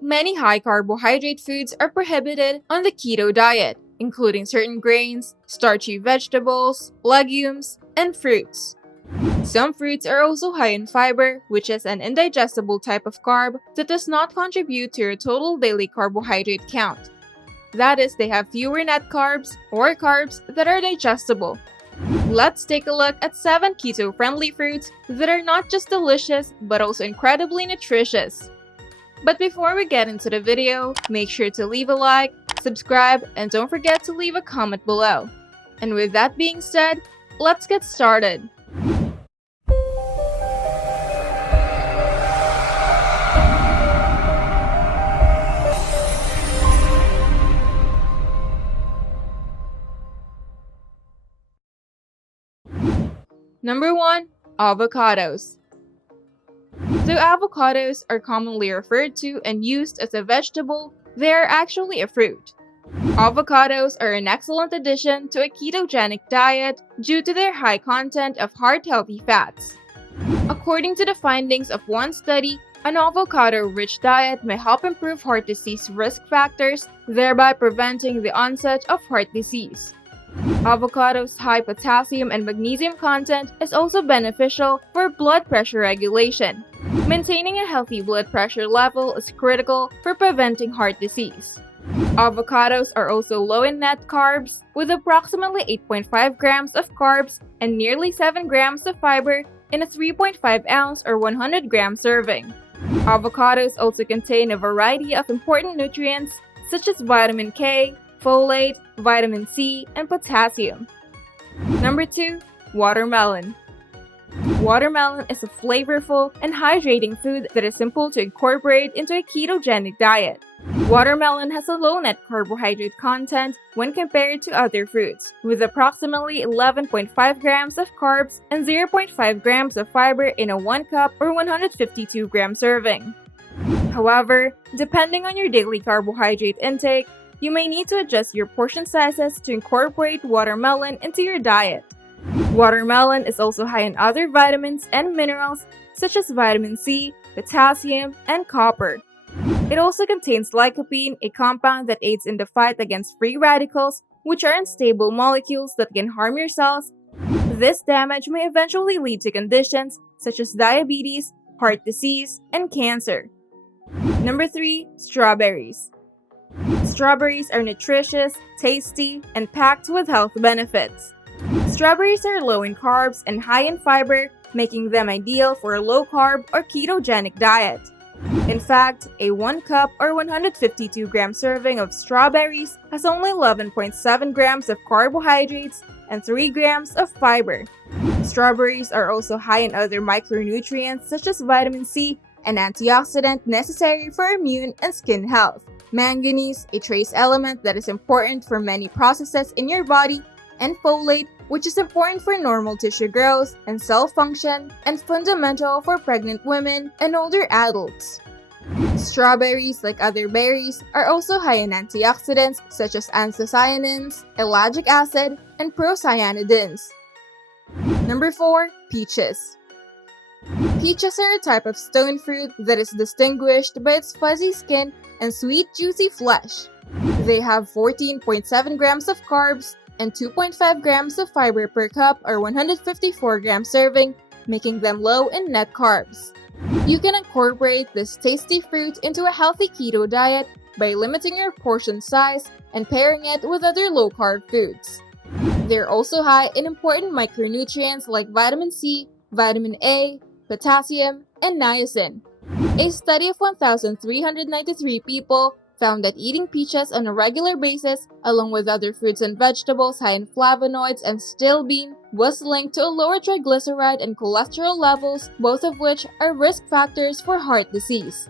Many high-carbohydrate foods are prohibited on the keto diet, including certain grains, starchy vegetables, legumes, and fruits. Some fruits are also high in fiber, which is an indigestible type of carb that does not contribute to your total daily carbohydrate count. That is, they have fewer net carbs or carbs that are digestible. Let's take a look at 7 keto-friendly fruits that are not just delicious but also incredibly nutritious. But before we get into the video, make sure to leave a like, subscribe, and don't forget to leave a comment below. And with that being said, let's get started. Number 1. Avocados. Though avocados are commonly referred to and used as a vegetable, they are actually a fruit. Avocados are an excellent addition to a ketogenic diet due to their high content of heart-healthy fats. According to the findings of one study, an avocado-rich diet may help improve heart disease risk factors, thereby preventing the onset of heart disease. Avocado's high potassium and magnesium content is also beneficial for blood pressure regulation. Maintaining a healthy blood pressure level is critical for preventing heart disease. Avocados are also low in net carbs, with approximately 8.5 grams of carbs and nearly 7 grams of fiber in a 3.5 ounce or 100 gram serving. Avocados also contain a variety of important nutrients such as vitamin K, folate, vitamin C, and potassium. Number 2. Watermelon. Watermelon is a flavorful and hydrating food that is simple to incorporate into a ketogenic diet. Watermelon has a low net carbohydrate content when compared to other fruits, with approximately 11.5 grams of carbs and 0.5 grams of fiber in a 1 cup or 152 gram serving. However, depending on your daily carbohydrate intake, you may need to adjust your portion sizes to incorporate watermelon into your diet. Watermelon is also high in other vitamins and minerals such as vitamin C, potassium, and copper. It also contains lycopene, a compound that aids in the fight against free radicals, which are unstable molecules that can harm your cells. This damage may eventually lead to conditions such as diabetes, heart disease, and cancer. Number 3. Strawberries. Strawberries are nutritious, tasty, and packed with health benefits. Strawberries are low in carbs and high in fiber, making them ideal for a low-carb or ketogenic diet. In fact, a 1 cup or 152 gram serving of strawberries has only 11.7 grams of carbohydrates and 3 grams of fiber. Strawberries are also high in other micronutrients such as vitamin C, an antioxidant necessary for immune and skin health, manganese, a trace element that is important for many processes in your body, and folate, which is important for normal tissue growth and cell function and fundamental for pregnant women and older adults. Strawberries, like other berries, are also high in antioxidants such as anthocyanins, ellagic acid, and procyanidins. Number 4. Peaches. Peaches are a type of stone fruit that is distinguished by its fuzzy skin and sweet, juicy flesh. They have 14.7 grams of carbs and 2.5 grams of fiber per cup or 154 gram serving, making them low in net carbs. You can incorporate this tasty fruit into a healthy keto diet by limiting your portion size and pairing it with other low-carb foods. They're also high in important micronutrients like vitamin C, vitamin A, potassium, and niacin. A study of 1,393 people found that eating peaches on a regular basis, along with other fruits and vegetables high in flavonoids and steel bean, was linked to a lower triglyceride and cholesterol levels, both of which are risk factors for heart disease.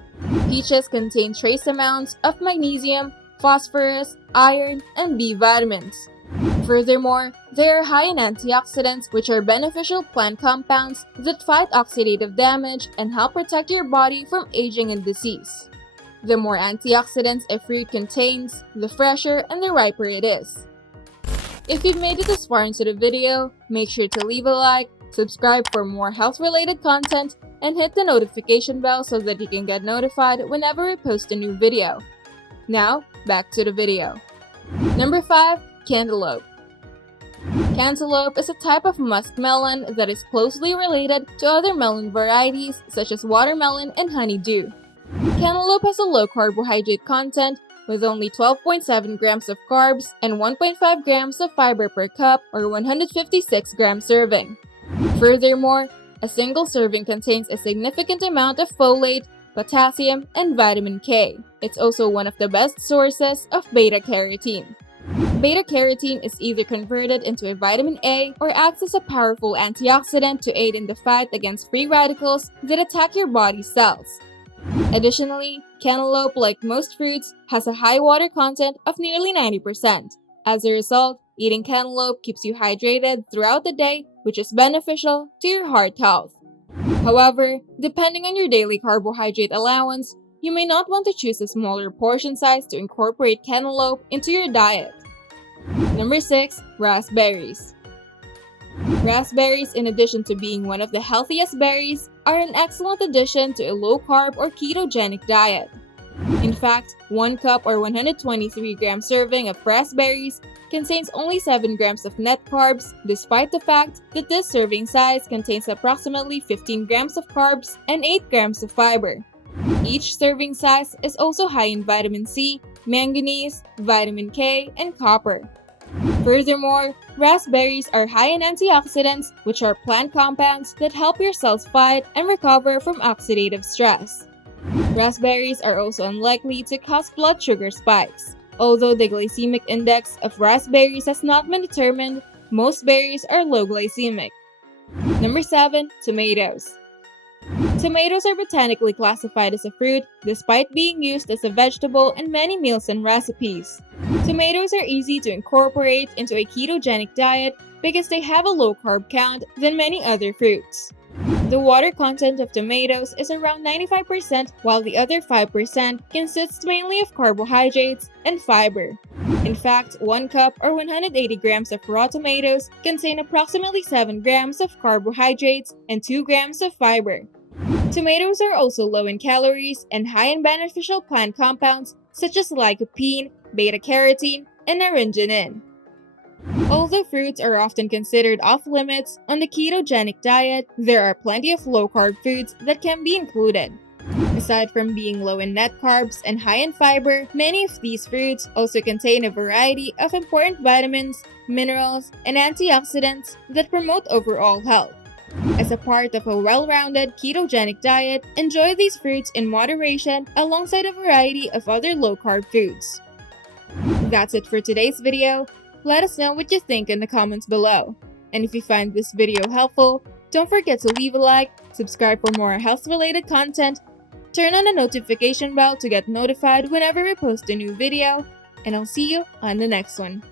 Peaches contain trace amounts of magnesium, phosphorus, iron, and B vitamins. Furthermore, they are high in antioxidants, which are beneficial plant compounds that fight oxidative damage and help protect your body from aging and disease. The more antioxidants a fruit contains, the fresher and the riper it is. If you've made it this far into the video, make sure to leave a like, subscribe for more health-related content, and hit the notification bell so that you can get notified whenever we post a new video. Now, back to the video. Number 5. Cantaloupe. Cantaloupe is a type of muskmelon that is closely related to other melon varieties such as watermelon and honeydew. Cantaloupe has a low carbohydrate content with only 12.7 grams of carbs and 1.5 grams of fiber per cup or 156 gram serving. Furthermore, a single serving contains a significant amount of folate, potassium, and vitamin K. It's also one of the best sources of beta-carotene. Beta-carotene is either converted into a vitamin A or acts as a powerful antioxidant to aid in the fight against free radicals that attack your body's cells. Additionally, cantaloupe, like most fruits, has a high water content of nearly 90%. As a result, eating cantaloupe keeps you hydrated throughout the day, which is beneficial to your heart health. However, depending on your daily carbohydrate allowance, you may not want to choose a smaller portion size to incorporate cantaloupe into your diet. Number 6. Raspberries. Raspberries, in addition to being one of the healthiest berries, are an excellent addition to a low-carb or ketogenic diet. In fact, 1 cup or 123 gram serving of raspberries contains only 7 grams of net carbs, despite the fact that this serving size contains approximately 15 grams of carbs and 8 grams of fiber. Each serving size is also high in vitamin C, manganese, vitamin K, and copper. Furthermore, raspberries are high in antioxidants, which are plant compounds that help your cells fight and recover from oxidative stress. Raspberries are also unlikely to cause blood sugar spikes. Although the glycemic index of raspberries has not been determined, most berries are low glycemic. Number 7. Tomatoes. Tomatoes are botanically classified as a fruit despite being used as a vegetable in many meals and recipes. Tomatoes are easy to incorporate into a ketogenic diet because they have a low carb count than many other fruits. The water content of tomatoes is around 95%, while the other 5% consists mainly of carbohydrates and fiber. In fact, 1 cup or 180 grams of raw tomatoes contain approximately 7 grams of carbohydrates and 2 grams of fiber. Tomatoes are also low in calories and high in beneficial plant compounds such as lycopene, beta-carotene, and naringenin. Although fruits are often considered off-limits on the ketogenic diet, there are plenty of low-carb foods that can be included. Aside from being low in net carbs and high in fiber, many of these fruits also contain a variety of important vitamins, minerals, and antioxidants that promote overall health. As a part of a well-rounded ketogenic diet, enjoy these fruits in moderation alongside a variety of other low-carb foods. That's it for today's video. Let us know what you think in the comments below. And if you find this video helpful, don't forget to leave a like, subscribe for more health-related content, turn on the notification bell to get notified whenever we post a new video, and I'll see you on the next one.